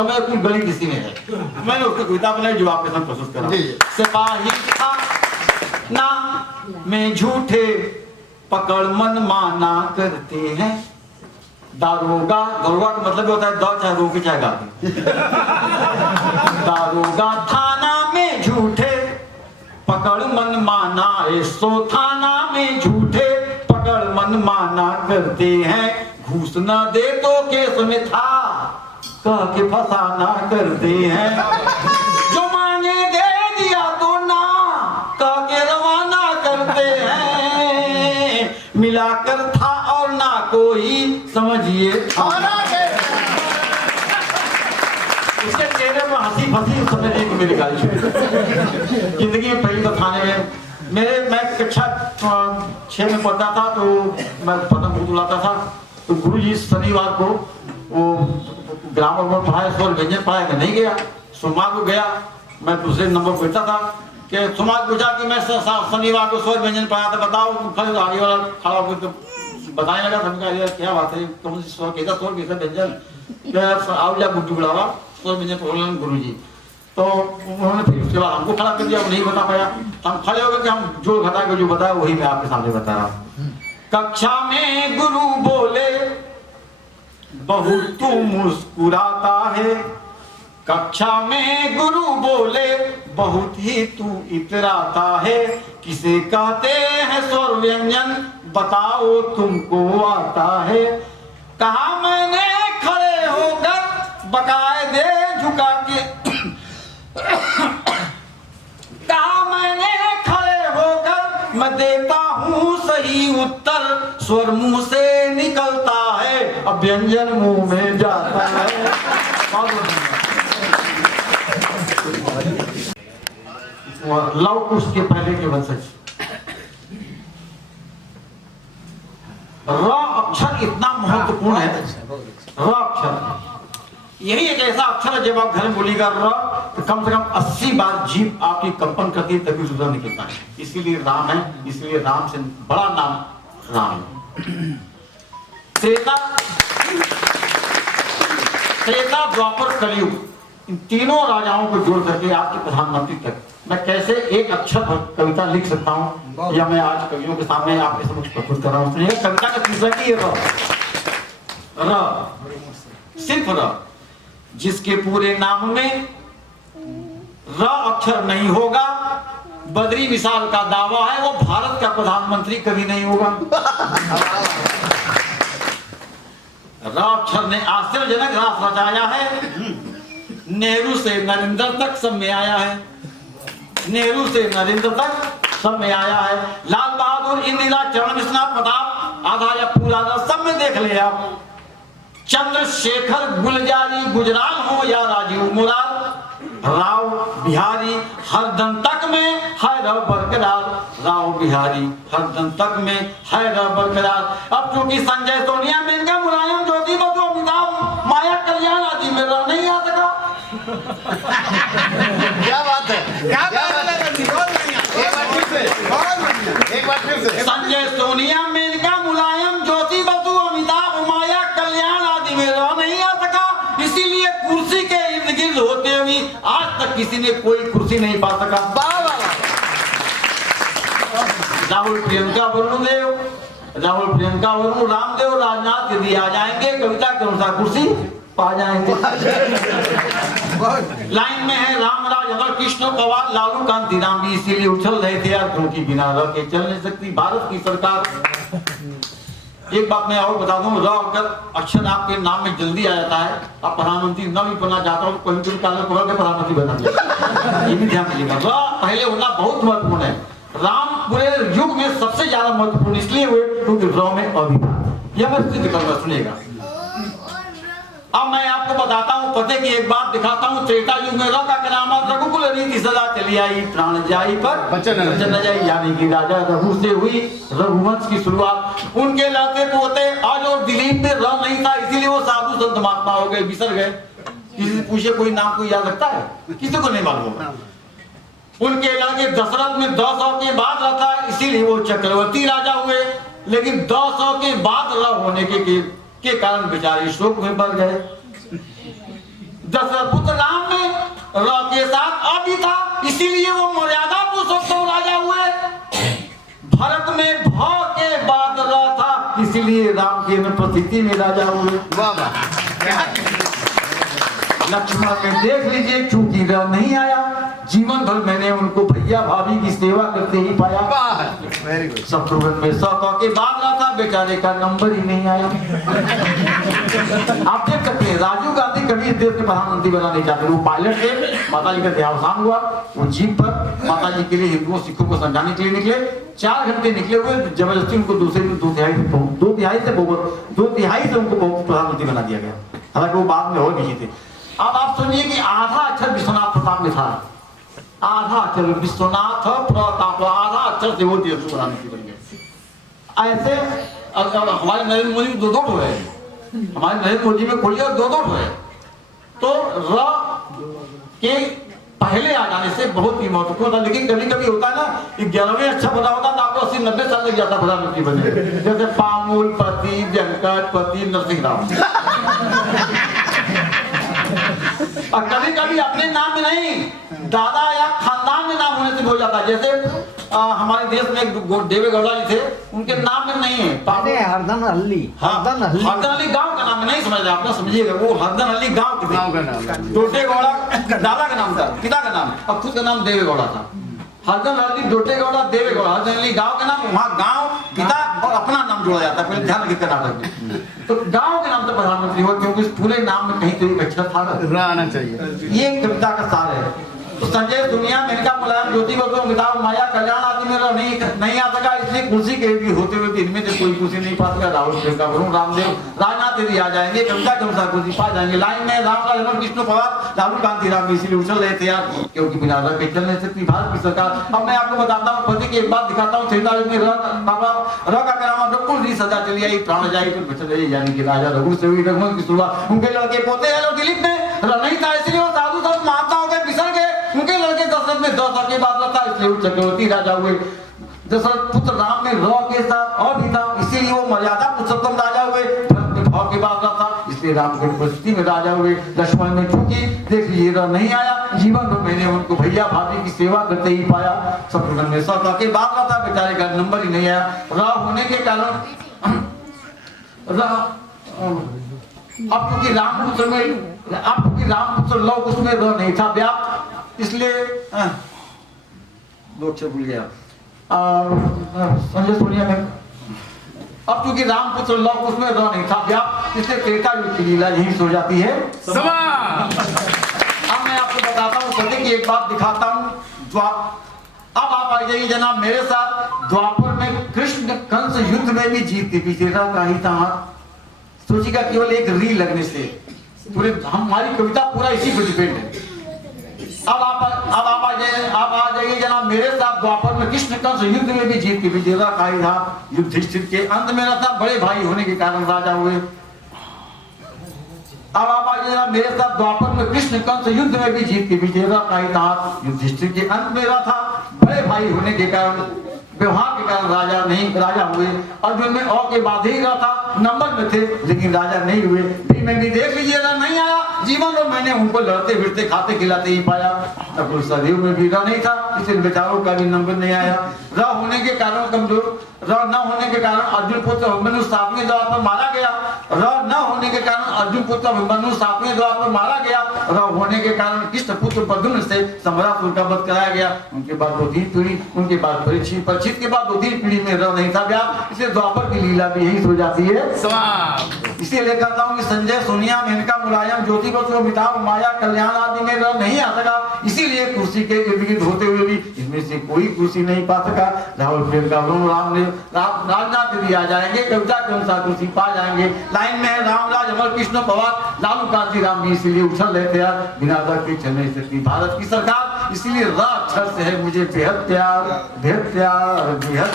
कुल गणित इसी में है। मैंने उसकी कविता बनाई जो आपके साथ प्रस्तुत करा। सिपाही था ना में झूठे पकड़ मन माना करते हैं। दारोगा, दारोगा का मतलब होता है दो चाहे रोके चाहे गाके। दारोगा थाना में झूठे पकड़ मन माना, ऐसो थाना में झूठे पकड़ मन माना करते हैं। घूस न दे तो केस में था कह के फसाना करते हैं। जो मांगे दे दिया तो ना कह के रवाना करते हैं। मिलाकर था और ना कोई समझिए उसके चेहरे पर हंसी फंसी समझिए कि मेरी गाली जिंदगी में पहली तो थाने में मैं कक्षा 6 में पढ़ता था तो मैं पतंग उड़ाता था। तो गुरुजी शनिवार को वो ग्रामर में पढ़ाए, स्वर व्यंजन पढ़ाए। मैं नहीं गया। सोमवार को गया, मैं दूसरे नंबर पर बैठा था कि सोमवार पूछा कि मैं शनिवार को स्वर व्यंजन पढ़ाया था, बताओ। खड़े आगे वाला खड़ा होकर बताने लगा। समझा क्या बात है, कौन सी स्वर, कैसा स्वर, कैसा व्यंजन, आओ जा गुड्डू बुलावा स्वर व्यंजन पढ़ गुरुजी। तो उन्होंने फिर उसके बाद हमको खड़ा कर दिया, नहीं बता पाया। हम खड़े हो गए कि हम जो घटा के जो बताया वही मैं आपके सामने बता रहा हूँ। कक्षा में गुरु बोले बहुत तू मुस्कुराता है। कक्षा में गुरु बोले बहुत ही तू इतराता है। किसे कहते हैं स्वर व्यंजन बताओ तुमको आता है। कहा मैंने खड़े होकर बकायदे झुका के कहा मैंने खड़े होकर मैं देता हूँ सही उत्तर। स्वर मुंह से निकलता है अब व्यंजन मुंह में जाता है। लव कुश के पहले के वंशज। र अक्षर इतना महत्वपूर्ण है। र अक्षर यही एक ऐसा अक्षर है जब आप घर में बोलिएगा र तो कम से कम 80 बार जीभ आपकी कंपन करती है तभी शुद्ध निकलता है। इसीलिए राम है, इसलिए राम से बड़ा नाम राम है। त्रेता द्वापर कलयुग इन तीनों राजाओं को जोड़ करके आपके प्रधानमंत्री तक मैं कैसे एक अक्षर कविता लिख सकता हूँ, या मैं आज कवियों के सामने आपके समक्ष प्रस्तुत कर रहा हूँ। कविता का तीसरा की सिर्फ र, जिसके पूरे नाम में र अक्षर नहीं होगा बद्री विशाल का दावा है वो भारत का प्रधानमंत्री कभी नहीं होगा। र अक्षर ने आश्चर्यजनक रास रचाया है। नेहरू से नरेंद्र तक सब में आया है। नेहरू से नरेंद्र तक सब में आया है। लाल बहादुर, इंदिरा, चरण विश्वनाथ प्रताप, आधा या पूरा सब में देख ले आप। चंद्रशेखर, गुलजारी, गुजराल हो या राजीव मुराद, राव बिहारी हर दम तक में है रह बरकरार। राव बिहारी हर दम तक में है रह बरकरार। अब चूंकि संजय, सोनिया, मेनका, मुलायम, ज्योति बसु, अमिताभ, माया, कल्याण आदि में रह नहीं आ सका। क्या बात है, क्या बात है। एक बार फिर से संजय, सोनिया, मेनका, मुलायम, ज्योति बसु, अमिताभ, माया, कल्याण आदि में रह नहीं आ सका। इसीलिए कुर्सी के इर्द गिर्द होते हुए आज तक किसी ने कोई कुर्सी नहीं पा सका। राहुल, प्रियंका, वरुणदेव, राहुल, प्रियंका, वरुण, रामदेव, राजनाथ यदि आ जाएंगे कविता के अनुसार कुर्सी पा जाएंगे। लाइन में है रामराज, अगर कृष्ण पवार, लालू, कांति राम भी इसीलिए उछल रहे थे यार क्योंकि बिना रह के चल नहीं सकती भारत की सरकार। एक बात मैं और बता दूं, र अगर अक्षर आपके नाम में जल्दी आ जाता है, आप प्रधानमंत्री न भी बनना चाहता हो तो कोई कागज पकड़ के प्रधानमंत्री बना ये भी ध्यान दीजिएगा। र पहले होना बहुत महत्वपूर्ण है। राम पूरे युग में सबसे ज्यादा महत्वपूर्ण इसलिए हुए क्योंकि र में अभिमान। यह मैं सिद्ध करूंगा, सुनिएगा। अब मैं आपको बताता हूँ, पते की एक बात दिखाता हूँ। त्रेता युग में र का नाम रघुकुल रीति सदा चली आई, प्राण जाई पर बचन न जाई, यानी कि राजा रघु से हुई रघुवंश की शुरुआत। उनके लाते पोते आज और दिलीप में र नहीं था, इसीलिए वो साधु संत महात्मा हो गए, बिसर गए। किसी से पूछे कोई नाम को याद रखता है? किसी को नहीं मालूम होगा। उनके लड़के दशरथ में 200 के बाद रहता है, इसीलिए वो चक्रवर्ती राजा हुए। लेकिन 200 के बाद र होने के कारण बेचारे शोक में पड़ गए। दशरथ पुत्र राम में र के साथ अ भी था, इसीलिए वो मर्यादा पुरुषोत्तम राजा हुए। भरत में भ के बाद र था, इसीलिए राम की अनुपस्थिति में राजा हुए। वाह वाह। लक्ष्मण में देख लीजिए, चूंकि र नहीं आया, जीवन भर मैंने उनको भैया भाभी की सेवा करते ही पाया। Very good. शत्रुघ्न में 100 के बाद रहा था, बेचारे का नंबर ही नहीं आया। आप देख सकते हैं राजीव गांधी कभी इस देश के प्रधानमंत्री बनाना नहीं चाहते। वो पायलट थे, माता जी का देहावसान हुआ, वो जीप पर माता जी के लिए हिंदुओं सिखों को समझाने के लिए निकले। 4 घंटे निकले हुए, जबरदस्ती उनको दो तिहाई से उनको प्रधानमंत्री बना दिया गया, हालांकि वो बाद में हो नहीं थे। अब आप सुनिए कि आधा अक्षर विश्वनाथ प्रताप में था, आधा अक्षर विश्वनाथ प्रताप, आधा अक्षर से वो देश प्रधानमंत्री बन गए। ऐसे हमारे नरेंद्र मोदी में 2 है, हमारे नरेंद्र मोदी में खोलिए 2 है। तो र के पहले आ जाने से बहुत ही महत्वपूर्ण था। लेकिन कभी कभी होता है ना कि 11वें अक्षर बना होता तो आपको 80-90 साल लग जाता प्रधानमंत्री बने, जैसे पामुल पति, व्यंकट पति, नरसिंह राव। और कभी कभी अपने नाम में नहीं, दादा या खानदान में नाम होने से हो जाता है। जैसे हमारे देश में एक देवे गौड़ा जी थे, उनके नाम में नहीं है हरदन अली। हरदन अली गांव का नाम नहीं समझ रहे आप, समझिएगा, वो हरदन अली गांव का नाम, डोटे गौड़ा दादा का नाम था, पिता का नाम, और खुद का नाम देवे गौड़ा था। हरदन अली डोटे गौड़ा देवे गौड़ा, हरदन अली गांव का नाम, वहाँ गांव पिता और अपना नाम जोड़ा जाता है। पहले ध्यान रखिए कर्नाटक में तो गांव के नाम से प्रधानमंत्री हुआ, क्योंकि पूरे नाम में कहीं तो एक अक्षर था, रहना चाहिए। ये कविता का सार है। तो संजय दुनिया मेनका मुलायम ज्योति बसु अमिताभ माया कल्याण आदि में नहीं आ सका, इसलिए कुर्सी के भी होते हुए भी इनमें से कोई कुर्सी नहीं पा सका। राहुल प्रियंका वरुण रामदेव राजनाथ यदि आ जाएंगे, कविता के अनुसार कुर्सी पा जाएंगे। लाइन में राम का जन्म विष्णु पवार राहुल गांधी राम इसीलिए उछल रहे थे यार, क्योंकि बिना रह के चल नहीं सकती भारत की सरकार। अब मैं आपको बताता हूँ, पति की एक बात दिखाता हूँ। 43 में र का नाम रघुकुल जी सजा चली आई, प्राण जाई फिर बचल रही, यानी कि राजा रघु से हुई रघुवंश की शुरुआत। उनके लड़के पोते हैं और दिलीप में नहीं था, इसलिए वो साधु सब महात्मा हो गए, बिसर गए। उनके लड़के दशरथ में 10 के बाद रहता, इसलिए वो चक्रवर्ती राजा हुए। दशरथ पुत्र राम में र के साथ अ भी था, इसीलिए वो मर्यादा पुरुषोत्तम राजा हुए। भरत में भ के बाद रहता, इसलिए राम की उपस्थिति में राजा हुए। लक्ष्मण में चूंकि देख लीजिए र नहीं आया, जीवन भर मैंने उनको भैया भाभी की सेवा करते ही पाया। शत्रुघ्न में 100 के बाद रहता, बेचारे का नंबर ही नहीं आया। र होने के कारण अब क्योंकि रामपुत्र लव उसमें र नहीं था व्याप्त, इसलिए 2 अक्षर भूल गया। संजय सोनिया में अब क्योंकि रामपुत्र लव उसमें र नहीं था व्याप्त, इसलिए त्रेता युग की लीला यही सो जाती है। अब मैं आपको बताता हूँ, सदी की एक बात दिखाता हूँ। अब आप आ जाइए जनाब मेरे साथ। द्वापर में कृष्ण कंस युद्ध में भी जीत के पीछे का ही था। सोचिएगा, केवल एक री लगने से पूरे हमारी कविता पूरा इसी पे डिपेंड है। अब आप आ जाइए जनाब मेरे साथ। द्वापर में कृष्ण कंस युद्ध में भी जीत के विजेता का ही था। युधिष्ठिर के अंत में रहता, बड़े भाई होने के कारण राजा हुए। अब आप आ जाइए जनाब मेरे साथ। द्वापर में कृष्ण कंस युद्ध में भी जीत के विजेता का ही था। युधिष्ठिर के अंत में रहा था, बड़े भाई होने के कारण व्यवहार के कारण राजा हुए। अर्जुन में अ के बाद ही रहा था, नंबर में थे लेकिन राजा नहीं हुए। भी मैं भी देख लीजिएगा नहीं आया, जीवन में मैंने उनको लड़ते फिरते खाते खिलाते ही पाया। अब सदैव में भी र नहीं था, इसलिए बेचारों का भी नंबर नहीं आया। र होने के कारण कमजोर, र न होने के कारण अर्जुन पुत्र अभिमन्यु 7वें द्वार पर मारा गया। र न होने के कारण अर्जुन पुत्र अभिमन्यु 7वें द्वार पर मारा गया। र होने के कारण कृष्ण पुत्र प्रद्युम्न से सम्रासुर का वध कराया गया। उनके बाद 2-3 पीढ़ी, उनके बाद परीक्षित के बाद 2-3 पीढ़ी में र नहीं था व्याप्त, इसलिए द्वापर की लीला भी यही हो जाती है। इसीलिए कहता हूँ कि संजय सोनिया मेनका मुलायम ज्योति बसु अमिताभ माया कल्याण आदि में र नहीं आ सका, इसीलिए कुर्सी के इर्द गिर्द होते हुए भी इनमें से कोई कुर्सी नहीं पा सका। राहुल प्रियंका वरुण रामदेव राजनाथ यदि आ जाएंगे, कविता के अनुसार कुर्सी पा जाएंगे। लाइन में है रामराज अमर कृष्ण पवार लालू कांति राम भी, इसीलिए उछल रहे थे यार, बिना र के चल नहीं सकती भारत की सरकार। इसीलिए र अक्षर से है मुझे बेहद प्यार, बेहद प्यार, बेहद